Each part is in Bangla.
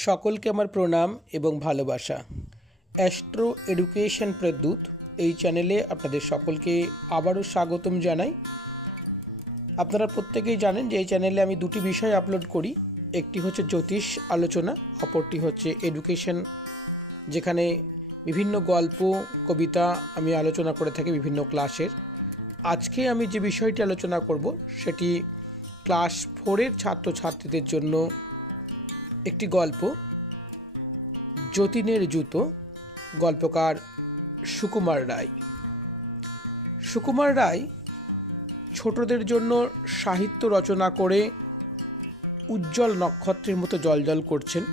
সকলকে আমার প্রণাম এবং ভালোবাসা। অ্যাস্ট্রো এডুকেশন প্রদ্যুৎ এই চ্যানেলে আপনাদের সকলকে আবারও স্বাগতম জানাই। আপনারা প্রত্যেকেই জানেন যে এই চ্যানেলে আমি দুটি বিষয় আপলোড করি, একটি হচ্ছে জ্যোতিষ আলোচনা, অপরটি হচ্ছে এডুকেশন, যেখানে বিভিন্ন গল্প কবিতা আমি আলোচনা করে থাকি বিভিন্ন ক্লাসের। আজকে আমি যে বিষয়টি আলোচনা করব সেটি ক্লাস 4-এর ছাত্রছাত্রীদের জন্য একটি গল্প, যতীনের জুতো। গল্পকার সুকুমার রায়। সুকুমার রায় ছোটদের জন্য সাহিত্য রচনা করে উজ্জ্বল নক্ষত্রের মতো জ্বলজ্বল করছেন।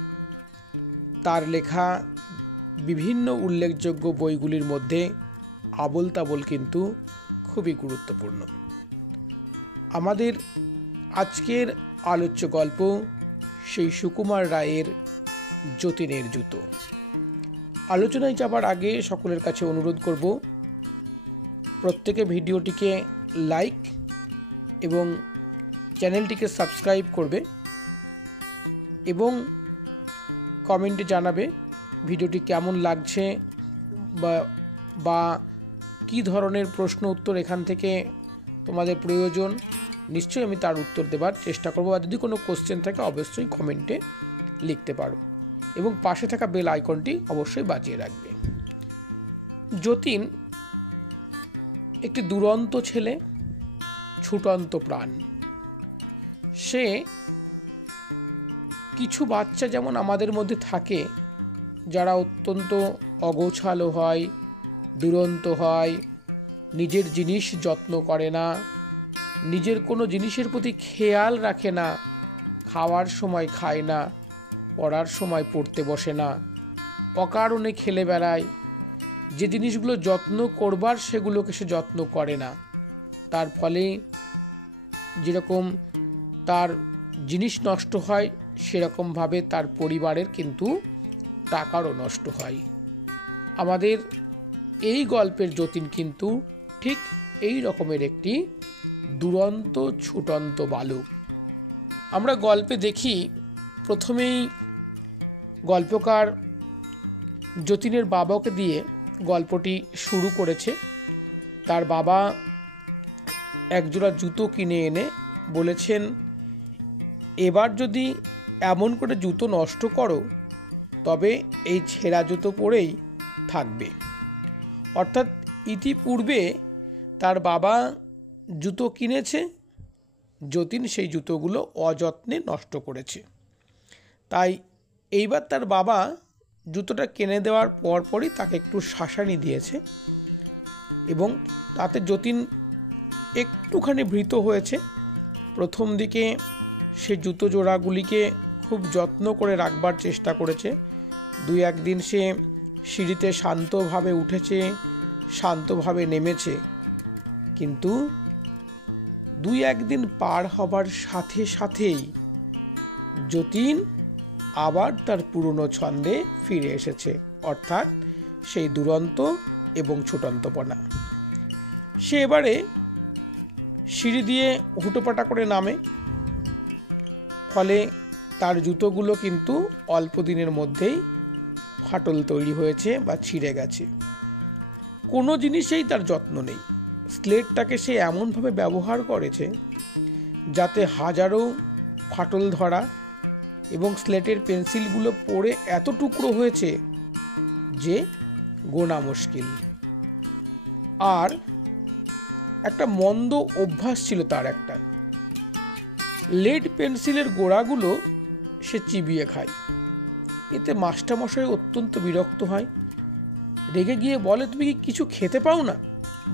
তার লেখা বিভিন্ন উল্লেখযোগ্য বইগুলির মধ্যে আবোল তাবোল কিন্তু খুবই গুরুত্বপূর্ণ। আমাদের আজকের আলোচ্য গল্প সেই সুকুমার রায়ের যতীনের জুতো। আলোচনায় যাবার আগে সকলের কাছে অনুরোধ করব, প্রত্যেকে ভিডিওটিকে লাইক এবং চ্যানেলটিকে সাবস্ক্রাইব করবে এবং কমেন্টে জানাবে ভিডিওটি কেমন লাগছে বা কী ধরনের প্রশ্ন উত্তর এখান থেকে তোমাদের প্রয়োজন। নিশ্চয়ই আমি তার উত্তর দেবার চেষ্টা করব, আর যদি কোনো কোশ্চেন থাকে অবশ্যই কমেন্টে লিখতে পারো এবং পাশে থাকা বেল আইকনটি অবশ্যই বাজিয়ে রাখবে। যতীন একটি দুরন্ত ছেলে, ছুটন্ত প্রাণ। সে কিছু বাচ্চা যেমন আমাদের মধ্যে থাকে যারা অত্যন্ত অগোছালো হয়, দুরন্ত হয়, নিজের জিনিস যত্ন করে না, নিজের কোনো জিনিসের প্রতি খেয়াল রাখে না, খাওয়ার সময় খায় না, পড়ার সময় পড়তে বসে না, অকারণে খেলে বেড়ায়, যে জিনিসগুলো যত্ন করবার সেগুলোকে সে যত্ন করে না। তার ফলে যেরকম তার জিনিস নষ্ট হয় সেরকমভাবে তার পরিবারের কিন্তু টাকারও নষ্ট হয়। আমাদের এই গল্পের যতীন কিন্তু ঠিক এই রকমের একটি দুরন্ত ছুটন্ত বালক। আমরা গল্পে দেখি প্রথমেই গল্পকার যতীনের বাবাকে দিয়ে গল্পটি শুরু করেছে। তার বাবা একজোড়া জুতো কিনে এনে বলেছেন, এবার যদি এমন করে জুতো নষ্ট করো তবে এই ছেঁড়া জুতো পরেই থাকবে। অর্থাৎ ইতিপূর্বে তার বাবা জুতো কিনেছে, যতীন সেই জুতোগুলো অযত্নে নষ্ট করেছে। তাই এইবার তার বাবা জুতোটা কিনে দেওয়ার পরপরই তাকে একটু শাসানি দিয়েছে এবং তাতে যতীন একটুখানি ভীত হয়েছে। প্রথম দিকে সে জুতো জোড়াগুলিকে খুব যত্ন করে রাখবার চেষ্টা করেছে। 2-1 দিন সে সিঁড়িতে শান্তভাবে উঠেছে, শান্তভাবে নেমেছে, কিন্তু 2-1 দিন পার হবার সাথে সাথেই যতীন আবার তার পুরনো ছন্দে ফিরে এসেছে, অর্থাৎ সেই দুরন্ত এবং ছুটন্তপনা। সে এবারে সিঁড়ি দিয়ে হুটোপাটা করে নামে, ফলে তার জুতোগুলো কিন্তু অল্প দিনের মধ্যেই ফাটল তৈরি হয়েছে বা ছিঁড়ে গেছে। কোনো জিনিসেই তার যত্ন নেই। স্লেটটাকে সে এমনভাবে ব্যবহার করেছে যাতে হাজারো ফাটল ধরা এবং স্লেটের পেন্সিলগুলো পড়ে এত টুকরো হয়েছে যে গোনা মুশকিল। আর একটা মন্দ অভ্যাস ছিল তার, একটা লেড পেন্সিলের গোড়াগুলো সে চিবিয়ে খায়। এতে মাস্টারমশাই অত্যন্ত বিরক্ত হয়, রেগে গিয়ে বলে, তুমি কি কিছু খেতে পাও না?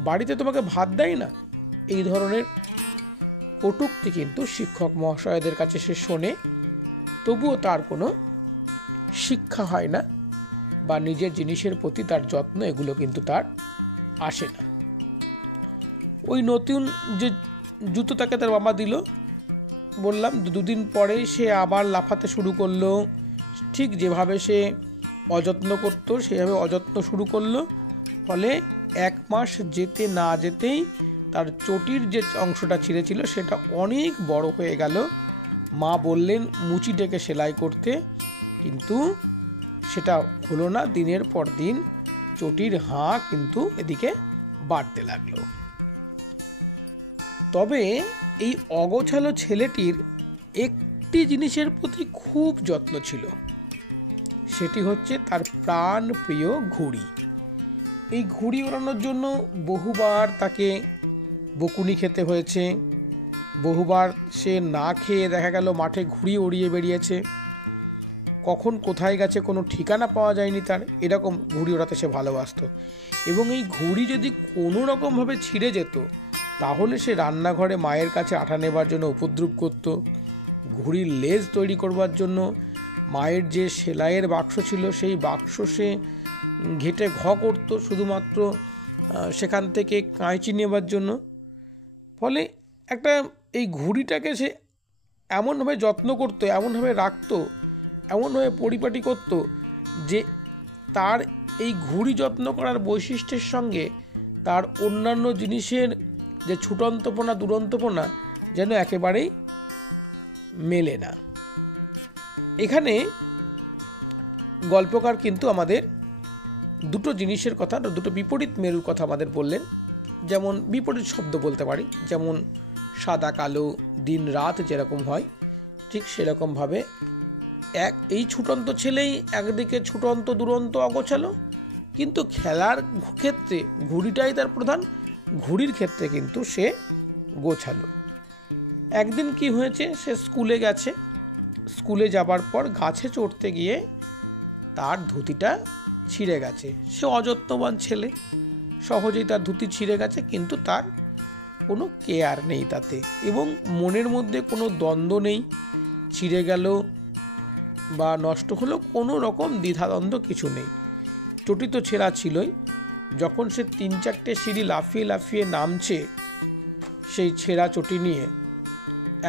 বাড়িতে তোমাকে ভাত দেয় না? এই ধরনের কটূক্তি কিন্তু শিক্ষক মহাশয়দের কাছে সে শোনে, তবুও তার কোনো শিক্ষা হয় না বা নিজের জিনিসের প্রতি তার যত্ন এগুলো কিন্তু তার আসে না। ওই নতুন যে জুতো তাকে তার বাবা দিল, বললাম 2 দিন পরেই সে আবার লাফাতে শুরু করলো। ঠিক যেভাবে সে অযত্ন করতো সেভাবে অযত্ন শুরু করলো। ফলে 1 মাস যেতে না যেতেই তার চটির যে অংশটা ছিঁড়েছিল সেটা অনেক বড় হয়ে গেল। মা বললেন মুচি ডেকে সেলাই করতে, কিন্তু সেটা হলো না। দিনের পর দিন চটির হাঁ কিন্তু এদিকে বাড়তে লাগলো। তবে এই অগোছালো ছেলেটির একটি জিনিসের প্রতি খুব যত্ন ছিল, সেটি হচ্ছে তার প্রাণ প্রিয় ঘুড়ি। এই ঘুড়ি ওড়ানোর জন্য বহুবার তাকে বকুনি খেতে হয়েছে, বহুবার সে না খেয়ে দেখা গেল মাঠে ঘুড়ি উড়িয়ে বেরিয়েছে। কখন কোথায় গেছে কোনো ঠিকানা পাওয়া যায়নি তার, এরকম ঘুড়ি ওড়াতে সে ভালোবাসতো। এবং এই ঘুড়ি যদি কোনো রকমভাবে ছিঁড়ে যেত তাহলে সে রান্নাঘরে মায়ের কাছে আটা নেবার জন্য উপদ্রব করত। ঘুড়ির লেজ তৈরি করবার জন্য মায়ের যে সেলাইয়ের বাক্স ছিল সেই বাক্স সে ঘেটে করত শুধুমাত্র সেখান থেকে কাঁচি নেবার জন্য। ফলে একটা এই ঘুড়িটাকে সে এমনভাবে যত্ন করতো, এমনভাবে রাখতো, এমনভাবে পরিপাটি করত যে তার এই ঘুড়ি যত্ন করার বৈশিষ্ট্যের সঙ্গে তার অন্যান্য জিনিসের যে ছুটন্তপনা দুরন্তপনা যেন একেবারেই মেলে না। এখানে গল্পকার কিন্তু আমাদের দুটো জিনিসের কথা, দুটো বিপরীত মেরুর কথা আমাদের বললেন। যেমন বিপরীত শব্দ বলতে পারি, যেমন সাদা কালো, দিন রাত যেরকম হয়, ঠিক সেরকমভাবে এই ছুটন্ত ছেলেই একদিকে ছুটন্ত দুরন্ত অগোছালো, কিন্তু খেলার ক্ষেত্রে ঘুড়িটাই তার প্রধান, ঘুড়ির ক্ষেত্রে কিন্তু সে গোছালো। একদিন কি হয়েছে, সে স্কুলে গেছে, স্কুলে যাবার পর গাছে চড়তে গিয়ে তার ধুতিটা ছিঁড়ে গেছে। সে অযত্নবান ছেলে, সহজেই তার ধুতি ছিঁড়ে গেছে, কিন্তু তার কোনো কেয়ার নেই তাতে, এবং মনের মধ্যে কোনো দ্বন্দ্ব নেই, ছিঁড়ে গেল বা নষ্ট হলো কোনো রকম দ্বিধাদ্বন্দ্ব কিছু নেই। চটি তো ছেঁড়া ছিলই। যখন সে 3-4টে সিঁড়ি লাফিয়ে লাফিয়ে নামছে সেই ছেঁড়া চটি নিয়ে,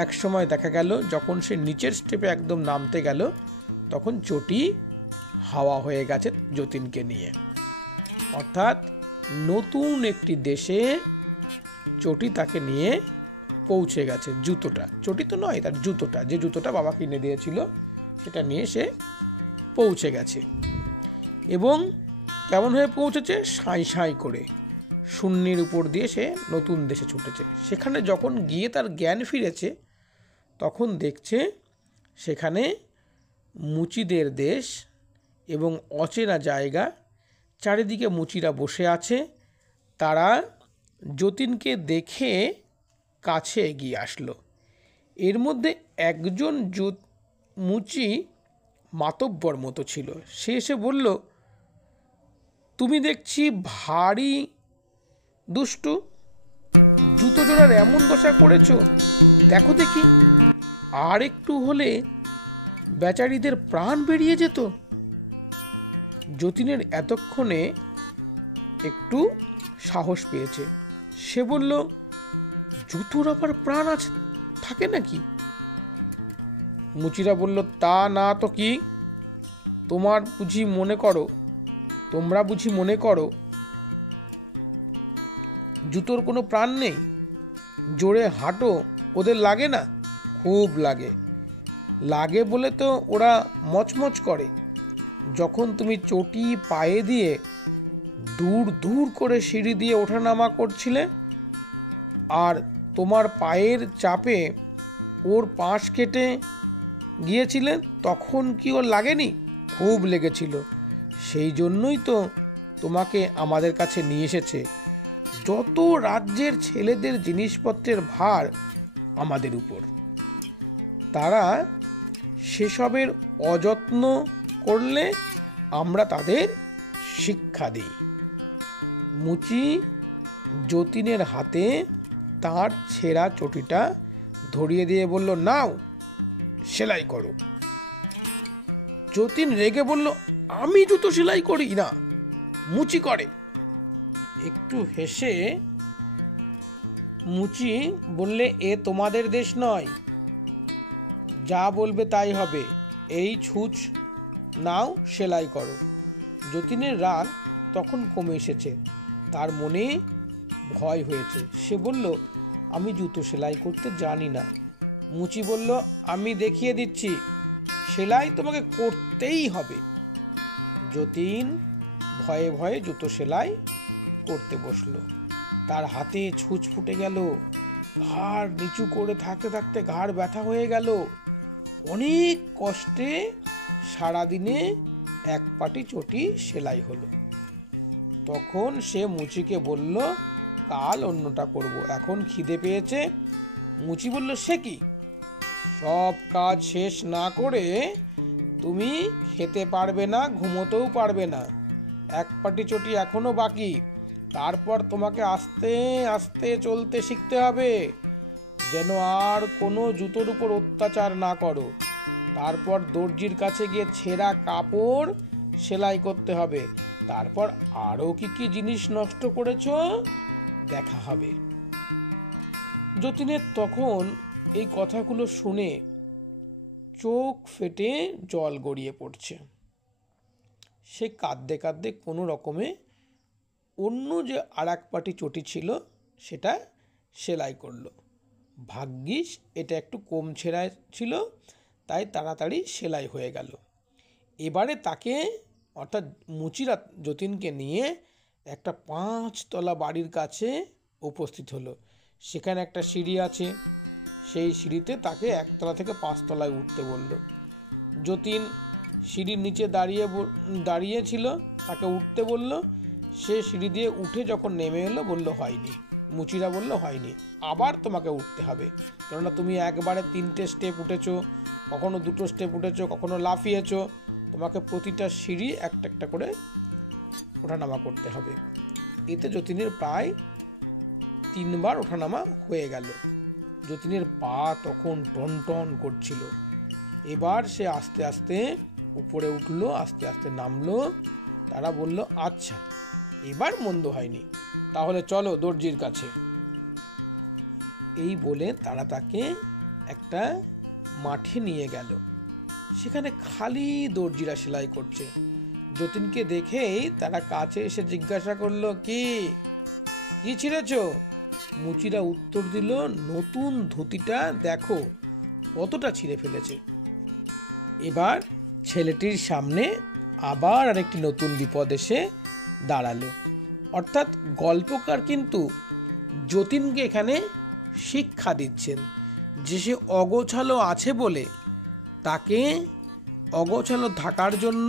এক সময় দেখা গেল যখন সে নিচের স্টেপে একদম নামতে গেল তখন চটি হাওয়া হয়ে গেছে যতীনকে নিয়ে। অর্থাৎ নতুন একটি দেশে চটি তাকে নিয়ে পৌঁছে গেছে। জুতোটা, চটি তো নয়, তার জুতোটা, যে জুতোটা বাবা কিনে দিয়েছিল সেটা নিয়ে সে পৌঁছে গেছে। এবং কেমন হয়ে পৌঁছেছে, সাঁই সাঁই করে শূন্যের উপর দিয়ে সে নতুন দেশে ছুটেছে। সেখানে যখন গিয়ে তার জ্ঞান ফিরেছে তখন দেখছে সেখানে মুচিদের দেশ এবং অচেনা জায়গা, চারিদিকে মুচিরা বসে আছে। তারা যতীনকে দেখে কাছে এগিয়ে আসলো। এর মধ্যে একজন মুচি মাতব্বর মতো ছিল, সে এসে বলল, তুমি দেখছি ভারী দুষ্টু, জুতো জোড়ার এমন দশা করেছ, দেখো দেখি, আর একটু হলে বেচারিদের প্রাণ বেরিয়ে যেত। যতীনের এতক্ষণে একটু সাহস পেয়েছে, সে বলল, জুতোর আবার প্রাণ আছে থাকে নাকি? মুচিরা বলল, তা না তো কি, তোমরা বুঝি মনে করো জুতোর কোনো প্রাণ নেই? জোরে হাঁটো, ওদের লাগে না? খুব লাগে, লাগে বলে তো ওরা মচমচ করে। যখন তুমি চটি পায়ে দিয়ে দূর দূর করে সিঁড়ি দিয়ে ওঠানামা করছিলে আর তোমার পায়ের চাপে ওর পাশ কেটে গিয়েছিলে, তখন কি ওর লাগেনি? খুব লেগেছিল, সেই জন্যই তো তোমাকে আমাদের কাছে নিয়ে এসেছে। যত রাজ্যের ছেলেদের জিনিসপত্রের ভার আমাদের উপর, তারা সেসবের অযত্ন করলে আমরা তাদের শিক্ষা দিই। মুচি যতীনের হাতে তার ছেঁড়া চটিটা ধরিয়ে দিয়ে বলল, নাও সেলাই করো। যতীন রেগে বলল, আমি জুতো সেলাই করি না, মুচি করে। একটু হেসে মুচি বললে, এ তোমাদের দেশ নয়, যা বলবে তাই হবে, এই ছুঁচ নাও সেলাই করো। যতীনের রাগ তখন কমে এসেছে, তার মনে ভয় হয়েছে। সে বলল, আমি জুতো সেলাই করতে জানি না। মুচি বলল, আমি দেখিয়ে দিচ্ছি, সেলাই তোমাকে করতেই হবে। যতীন ভয়ে ভয়ে জুতো সেলাই করতে বসলো। তার হাতে ছুঁচ ফুটে গেল, ঘাড় নিচু করে থাকতে থাকতে ঘাড় ব্যথা হয়ে গেল। অনেক কষ্টে সারাদিনে এক পাটি চটি সেলাই হলো। তখন সে মুচিকে বলল, কাল অন্যটা করব, এখন খিদে পেয়েছে। মুচি বলল, সে কি, সব কাজ শেষ না করে তুমি খেতে পারবে না, ঘুমোতেও পারবে না। এক পাটি চটি এখনো বাকি, তারপর তোমাকে আস্তে আস্তে চলতে শিখতে হবে, যেন আর কোনো জুতোর উপর অত্যাচার না করো। তারপর দর্জির কাছে গিয়ে ছেঁড়া কাপড় সেলাই করতে হবে। তারপর আরও কি কি জিনিস নষ্ট করেছো দেখা হবে। যতীনের তখন এই কথাগুলো শুনে চোখ ফেটে জল গড়িয়ে পড়ছে। সে কাঁদতে কাঁদতে কোনো রকমে অন্য যে আর এক পাটি চটি ছিল সেটা সেলাই করলো। ভাগ্যিস এটা একটু কম ছেঁড়া ছিল, তাই তাড়াতাড়ি সেলাই হয়ে গেল। এবারে তাকে অর্থাৎ মুচিরা যতীনকে নিয়ে একটা 5 তলা বাড়ির কাছে উপস্থিত হলো। সেখানে একটা সিঁড়ি আছে, সেই সিঁড়িতে তাকে 1 তলা থেকে 5 তলায় উঠতে বলল। যতীন সিঁড়ির নিচে দাঁড়িয়েছিল, তাকে উঠতে বলল। সে সিঁড়ি দিয়ে উঠে যখন নেমে এলো বলল, হয়নি। মুচিরা বলল, হয়নি, আবার তোমাকে উঠতে হবে, কেননা তুমি একবারে 3টে স্টেপ উঠেছো, কখনো 2টো স্টেপ উঠেছো, কখনো লাফিয়েছো। তোমাকে প্রতিটা সিঁড়ি একটা একটা করে ওঠানামা করতে হবে। এতে যতীনের প্রায় 3 বার ওঠানামা হয়ে গেল। যতীনের পা তখন টন টন করছিল। এবার সে আস্তে আস্তে উপরে উঠলো, আস্তে আস্তে নামলো। তারা বলল, আচ্ছা এবার মন্দ হয়নি, তাহলে চলো দর্জির কাছে। এই বলে তারা তাকে একটা মাঠে নিয়ে গেল। সেখানে খালি দর্জিরা সেলাই করছে। যতীনকে দেখেই তারা কাছে এসে জিজ্ঞাসা করলো, কি ছিঁড়েছ? মুচিরা উত্তর দিল, নতুন ধুতিটা দেখো কতটা ছিঁড়ে ফেলেছে। এবার ছেলেটির সামনে আবার আরেকটি নতুন বিপদ এসে দাঁড়ালো। অর্থাৎ গল্পকার কিন্তু যতীনকে এখানে শিক্ষা দিচ্ছেন যে সে অগোছালো আছে বলে তাকে অগোছালো থাকার জন্য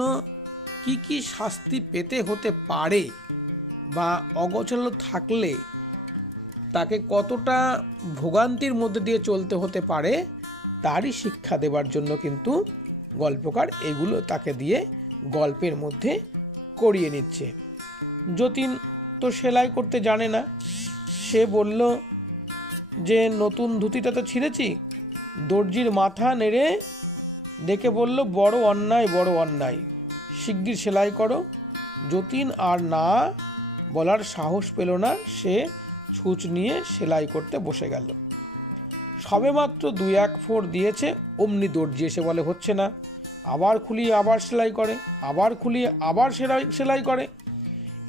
কি কি শাস্তি পেতে হতে পারে, বা অগোছালো থাকলে তাকে কতটা ভোগান্তির মধ্যে দিয়ে চলতে হতে পারে, তারই শিক্ষা দেওয়ার জন্য কিন্তু গল্পকার এগুলো তাকে দিয়ে গল্পের মধ্যে করিয়ে নিচ্ছে। যতীন তো সেলাই করতে জানে না। সে বলল যে নতুন ধুতিটা তো ছিঁড়েছি। দর্জির মাথা নেড়ে ডেকে বলল, বড় অন্যায়, বড় অন্যায়, শিগগির সেলাই করো। যতীন আর না বলার সাহস পেল না। সে ছুঁচ নিয়ে সেলাই করতে বসে গেল। সবেমাত্র 2-1 ফোঁড় দিয়েছে, অমনি দর্জি এসে বলে, হচ্ছে না। আবার খুলিয়ে আবার সেলাই করে, আবার খুলিয়ে আবার সেলাই করে।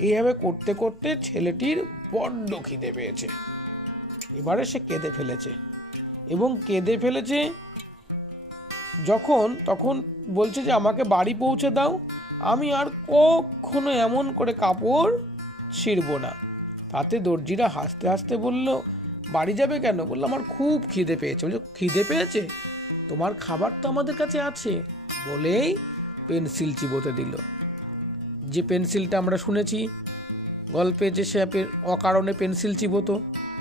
এইভাবে করতে করতে ছেলেটির বড্ড খিদে পেয়েছে। এবারে সে কেঁদে ফেলেছে, এবং কেঁদে ফেলেছে তখন বলছে যে আমাকে বাড়ি পৌঁছে দাও, আমি আর কখনো এমন করে কাপড় ছিঁড়ব না। তাতে দর্জিরা হাসতে হাসতে বলল, বাড়ি যাবে কেন? বললো, আমার খুব খিদে পেয়েছে। বলছে, খিদে পেয়েছে? তোমার খাবার তো আমাদের কাছে আছে, বলেই পেন্সিল চিবোতে দিল। যে পেন্সিলটা আমরা শুনেছি গল্পে, যে সে অকারণে পেন্সিল চিবোতো,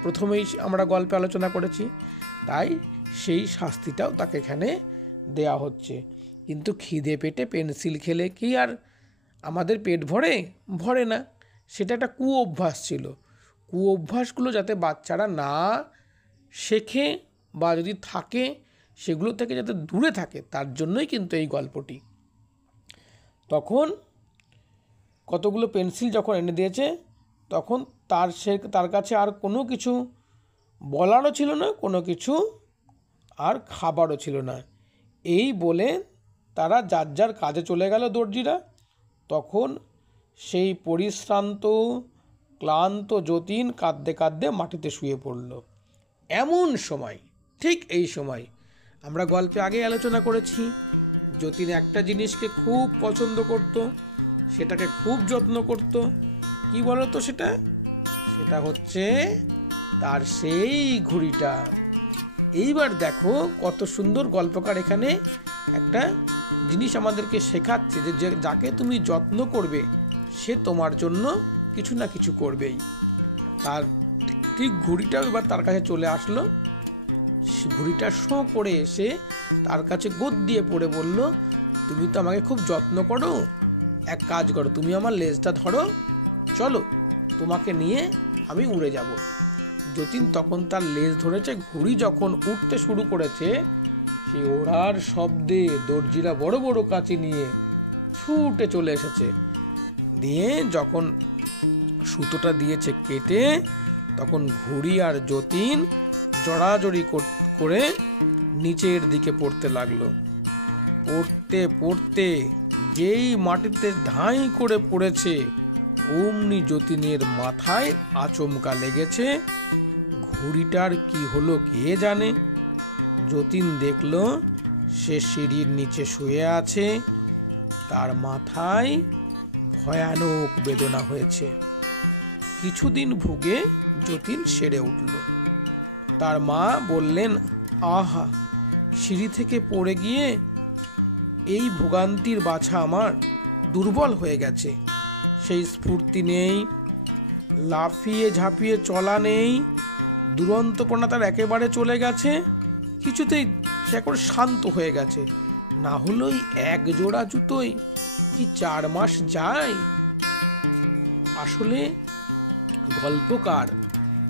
প্রথমেই আমরা গল্পে আলোচনা করেছি, তাই সেই শাস্তিটাও তাকে এখানে দেয়া হচ্ছে। কিন্তু খিদে পেটে পেন্সিল খেলে কি আর আমাদের পেট ভরে না। সেটা একটা কুঅভ্যাস ছিল। কুঅভ্যাসগুলো যাতে বাচ্চারা না শেখে বা যদি থাকে সেগুলো থেকে যাতে দূরে থাকে, তার জন্যই কিন্তু এই গল্পটি। তখন কতগুলো পেন্সিল যখন এনে দিয়েছে, তখন তার কাছে আর কোনো কিছু বলারও ছিল না, কোনো কিছু আর খাবারও ছিল না। এই বলে তারা যার যার কাজে চলে গেল দর্জিরা। তখন সেই পরিশ্রান্ত ক্লান্ত যতীন কাঁদতে কাঁদতে মাটিতে শুয়ে পড়ল। এমন সময়, ঠিক এই সময়, আমরা গল্পে আগে আলোচনা করেছি যতীন একটা জিনিসকে খুব পছন্দ করত, সেটাকে খুব যত্ন করত। কি বলতো সেটা? সেটা হচ্ছে তার সেই ঘুড়িটা। এইবার দেখো কত সুন্দর গল্পকার এখানে একটা জিনিস আমাদেরকে শেখাচ্ছে যে যাকে তুমি যত্ন করবে সে তোমার জন্য কিছু না কিছু করবেই। তার ঠিক ঘুড়িটাও এবার তার কাছে চলে আসলো। ঘুড়িটা শো করে এসে তার কাছে গোদ দিয়ে পড়ে বলল, তুমি তো আমাকে খুব যত্ন করো, এক কাজ করো, তুমি আমার লেজটা ধরো, চলো তোমাকে নিয়ে আমি উড়ে যাব। যতীন তখন তার লেজ ধরেছে। ঘুড়ি যখন উঠতে শুরু করেছে, সেই ওড়ার শব্দে দর্জিরা বড় বড় কাঁচি নিয়ে ছুটে চলে এসেছে। দিয়ে যখন সুতোটা দিয়েছে কেটে, তখন ঘুড়ি আর যতীন জড়াজড়ি করে নিচের দিকে পড়তে লাগলো। পড়তে পড়তে যেই মাটিতে ধাঁই করে পড়েছে, অমনি যতীনের মাথায় আচমকা লেগেছে। ঘুড়িটার কি হলো কে জানে। যতীন দেখলো সে সিঁড়ির নিচে শুয়ে আছে, তার মাথায় ভয়ানক বেদনা হয়েছে। কিছুদিন ভুগে যতীন সেরে উঠল। তার মা বললেন, আহা, সিঁড়ি থেকে পড়ে গিয়ে এই ভোগান্তির বাছা আমার দুর্বল হয়ে গেছে। সেই স্ফূর্তি নেই, লাফিয়ে ঝাঁপিয়ে চলা নেই, দুরন্তপনা তার একেবারে চলে গেছে। কিছুতেই সে এখন শান্ত হয়ে গেছে। না হলেই এক জোড়া জুতোই কি 4 মাস যায়। আসলে গল্পকার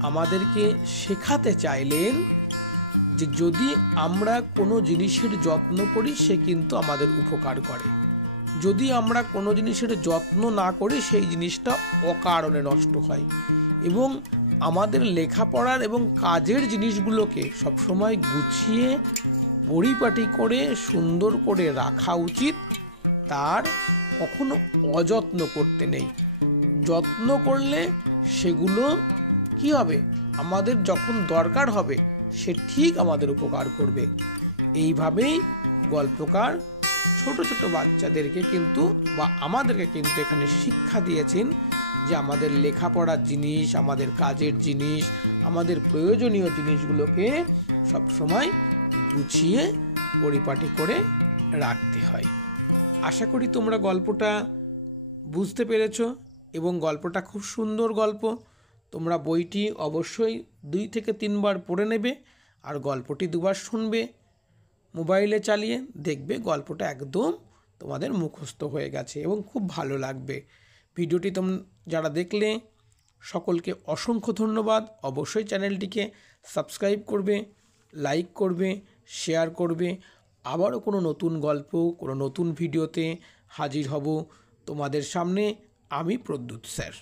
আমাদেরকে শেখাতে চাইলেন যে যদি আমরা কোনো জিনিসের যত্ন করি সে কিন্তু আমাদের উপকার করে, যদি আমরা কোনো জিনিসের যত্ন না করি সেই জিনিসটা অকারণে নষ্ট হয়। এবং আমাদের লেখাপড়ার এবং কাজের জিনিসগুলোকে সবসময় গুছিয়ে পরিপাটি করে সুন্দর করে রাখা উচিত। তার কখনো অযত্ন করতে নেই। যত্ন করলে সেগুলো কি হবে, আমাদের যখন দরকার হবে সে ঠিক আমাদের উপকার করবে। এইভাবেই গল্পকার ছোট ছোট বাচ্চাদেরকে কিন্তু বা আমাদেরকে কিন্তু এখানে শিক্ষা দিয়েছেন যে আমাদের লেখাপড়ার জিনিস, আমাদের কাজের জিনিস, আমাদের প্রয়োজনীয় জিনিসগুলোকে সবসময় গুছিয়ে পরিপাটি করে রাখতে হয়। আশা করি তোমরা গল্পটা বুঝতে পেরেছ এবং গল্পটা খুব সুন্দর গল্প। তোমরা বইটি অবশ্যই 2 থেকে 3 বার পড়ে নেবে আর গল্পটি 2 বার শুনবে মোবাইলে চালিয়ে। দেখবে গল্পটা একদম তোমাদের মুখস্থ হয়ে গেছে এবং খুব ভালো লাগবে। ভিডিওটি যারা দেখলে সকলকে অসংখ্য ধন্যবাদ। অবশ্যই চ্যানেলটিকে সাবস্ক্রাইব করবে, লাইক করবে, শেয়ার করবে। আবারও কোনো নতুন গল্প, কোনো নতুন ভিডিওতে হাজির হব তোমাদের সামনে। আমি প্রদ্যুৎ স্যার।